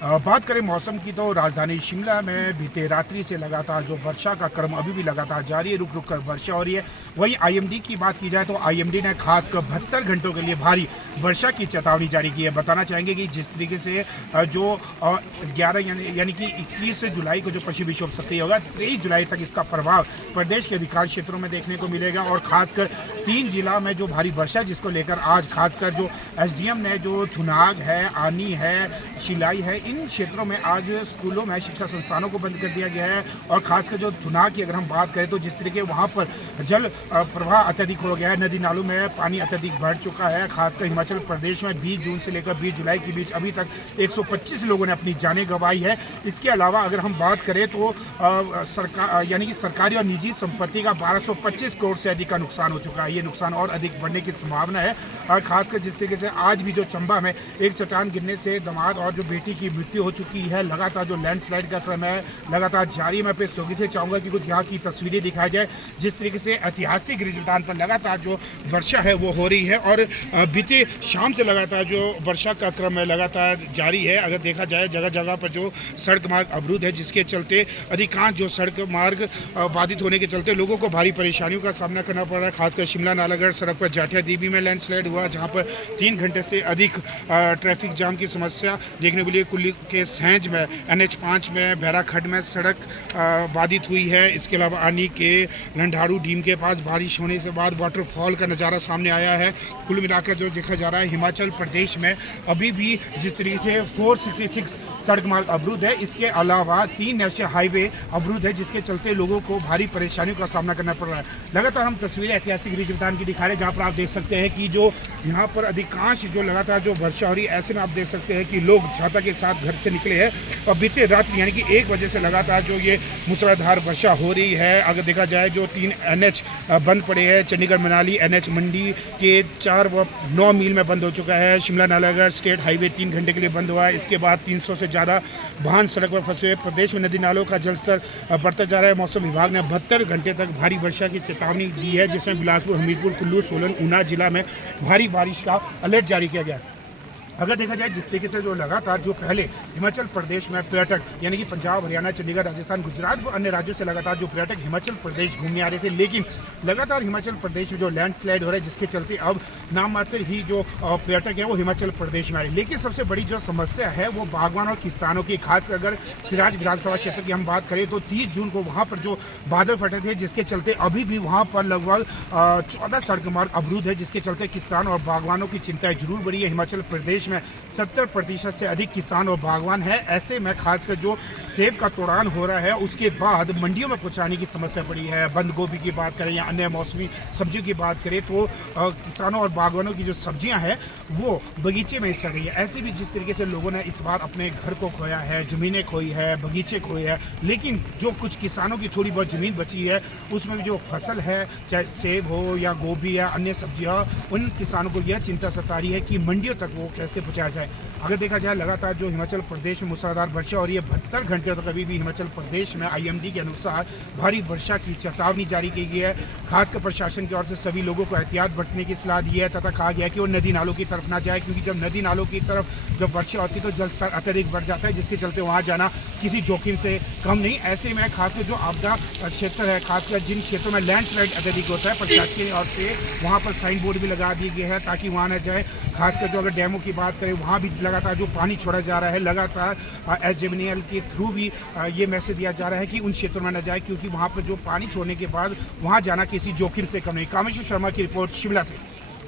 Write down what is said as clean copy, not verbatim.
बात करें मौसम की तो राजधानी शिमला में बीते रात्रि से लगातार जो वर्षा का क्रम अभी भी लगातार जारी है, रुक रुक कर वर्षा हो रही है। वहीं आईएमडी की बात की जाए तो आईएमडी ने खासकर 72 घंटों के लिए भारी वर्षा की चेतावनी जारी की है। बताना चाहेंगे कि जिस तरीके से जो 11 यानी कि 21 जुलाई को जो पश्चिमी विक्षोभ सक्रिय होगा, 23 जुलाई तक इसका प्रभाव प्रदेश के अधिकांश क्षेत्रों में देखने को मिलेगा और खासकर 3 जिला में जो भारी वर्षा जिसको लेकर आज खासकर जो एसडीएम ने जो थुनाग है, आनी है, शिलाई है, इन क्षेत्रों में आज स्कूलों में शिक्षा संस्थानों को बंद कर दिया गया है। और खासकर जो थुनाग की अगर हम बात करें तो जिस तरीके वहाँ पर जल प्रवाह अत्यधिक हो गया है, नदी नालों में पानी अत्यधिक बढ़ चुका है। खासकर हिमाचल प्रदेश में 20 जून से लेकर 20 जुलाई के बीच अभी तक 125 लोगों ने अपनी जानें गंवाई है। इसके अलावा अगर हम बात करें तो सरकार यानी कि सरकारी और निजी संपत्ति का 1225 करोड़ से अधिक का नुकसान हो चुका है। ये नुकसान और अधिक बढ़ने की संभावना है। और खासकर जिस तरीके से आज भी जो चंबा में एक चट्टान गिरने से दामाद और जो बेटी की मृत्यु हो चुकी है, लगातार जो लैंडस्लाइड का क्रम है लगातार जारी। मैं अपने सहयोगी से चाहूँगा कि कुछ यहाँ की तस्वीरें दिखाई जाए जिस तरीके से ऐतिहासिक रिज मैदान पर लगातार जो वर्षा है वो हो रही है और बीते शाम से लगातार जो वर्षा का क्रम है लगातार जारी है। अगर देखा जाए जगह जगह पर जो सड़क मार्ग अवरुद्ध है जिसके चलते अधिकांश जो सड़क मार्ग बाधित होने के चलते लोगों को भारी परेशानियों का सामना करना पड़ रहा है। खासकर शिमला नालागढ़ सड़क पर जाठिया दीबी में लैंडस्लाइड हुआ जहाँ पर 3 घंटे से अधिक ट्रैफिक जाम की समस्या देखने को मिली। कुल्ली के सैंज में NH5 में भैराखड्ड में सड़क बाधित हुई है। इसके अलावा आनी के लंडारू डीम के पास बारिश होने से बाद वाटरफॉल का नज़ारा सामने आया है। कुल मिलाकर जो देखा जा रहा है हिमाचल प्रदेश में अभी भी जिस तरीके से 466 सड़क मार्ग अवरुद्ध है, इसके अलावा 3 नेशनल हाईवे अवरुद्ध है जिसके चलते लोगों को भारी परेशानियों का सामना करना पड़ रहा है। लगातार हम तस्वीरें ऐतिहासिक रिज मैदान की दिखा रहे हैं जहाँ पर आप देख सकते हैं कि जो यहाँ पर अधिकांश जो लगातार जो वर्षा हो रही है, ऐसे में आप देख सकते हैं कि लोग छाता के साथ घर से निकले हैं और बीते रात यानी कि 1 बजे से लगातार जो ये मूसलाधार वर्षा हो रही है। अगर देखा जाए जो 3 NH बंद पड़े हैं, चंडीगढ़ मनाली NH मंडी के 4 व 9 मील में बंद हो चुका है। शिमला नालागढ़ स्टेट हाईवे 3 घंटे के लिए बंद हुआ है। इसके बाद 300 से ज़्यादा वाहन सड़क पर फंसे हुए। प्रदेश में नदी नालों का जलस्तर बढ़ता जा रहा है। मौसम विभाग ने 72 घंटे तक भारी वर्षा की चेतावनी दी है जिसमें बिलासपुर, हमीरपुर, कुल्लू, सोलन, ऊना जिला में भारी बारिश का अलर्ट जारी किया गया है। अगर देखा जाए जिस तरीके से जो लगातार जो पहले हिमाचल प्रदेश में पर्यटक यानी कि पंजाब, हरियाणा, चंडीगढ़, राजस्थान, गुजरात व अन्य राज्यों से लगातार जो पर्यटक हिमाचल प्रदेश घूमने आ रहे थे, लेकिन लगातार हिमाचल प्रदेश में जो लैंडस्लाइड हो रहा है जिसके चलते अब नाम मात्र ही जो पर्यटक है वो हिमाचल प्रदेश में आ रहे हैं। लेकिन सबसे बड़ी जो समस्या है वो बागवान और किसानों की। खास अगर सिराज विधानसभा क्षेत्र की हम बात करें तो 30 जून को वहाँ पर जो बादल फटे थे जिसके चलते अभी भी वहाँ पर लगभग 14 सड़क मार्ग अवरुद्ध है जिसके चलते किसान और बागवानों की चिंताएं जरूर बढ़ी है। हिमाचल प्रदेश में 70% से अधिक किसान और बागवान है। ऐसे में खासकर जो सेब का तोड़ान हो रहा है उसके बाद मंडियों में पहुंचाने की समस्या पड़ी है। बंद गोभी की बात करें या अन्य मौसमी सब्जियों की बात करें तो किसानों और बागवानों की जो सब्जियां हैं वो बगीचे में सड़ रही है। ऐसे भी जिस तरीके से लोगों ने इस बार अपने घर को खोया है, ज़मीनें खोई है, बगीचे खोए हैं, लेकिन जो कुछ किसानों की थोड़ी बहुत ज़मीन बची है उसमें भी जो फसल है चाहे सेब हो या गोभी या अन्य सब्जियाँ, उन किसानों को यह चिंता सता रही है कि मंडियों तक वो कैसे पहुँचाया जाए। अगर देखा जाए लगातार जो हिमाचल प्रदेश में मूसलाधार वर्षा हो रही है 72 घंटे तक अभी भी हिमाचल प्रदेश में आईएमडी के अनुसार भारी वर्षा की चेतावनी जारी की गई है। खासकर प्रशासन की ओर से सभी लोगों को एहतियात बरतने की सलाह दी है तथा कहा गया है कि वो नदी नालों की तरफ ना जाए क्योंकि जब नदी नालों की तरफ जब वर्षा होती है तो जल स्तर अत्यधिक बढ़ जाता है जिसके चलते वहाँ जाना किसी जोखिम से कम नहीं। ऐसे में खासकर जो आपदा क्षेत्र है, खासकर जिन क्षेत्रों में लैंडस्लाइड अत्यधिक होता है, प्रशासन की ओर से वहाँ पर साइन बोर्ड भी लगा दिए गए हैं ताकि वहाँ न जाए। खासकर जो अगर डैमों की बात करें वहाँ भी लगातार जो पानी छोड़ा जा रहा है, लगातार SJVN के थ्रू भी ये मैसेज दिया जा रहा है कि उन क्षेत्रों में न जाए क्योंकि वहाँ पर जो पानी छोड़ने के बाद वहाँ जाना किसी जोखिम से कम नहीं। कामेश्वर शर्मा की रिपोर्ट शिमला से।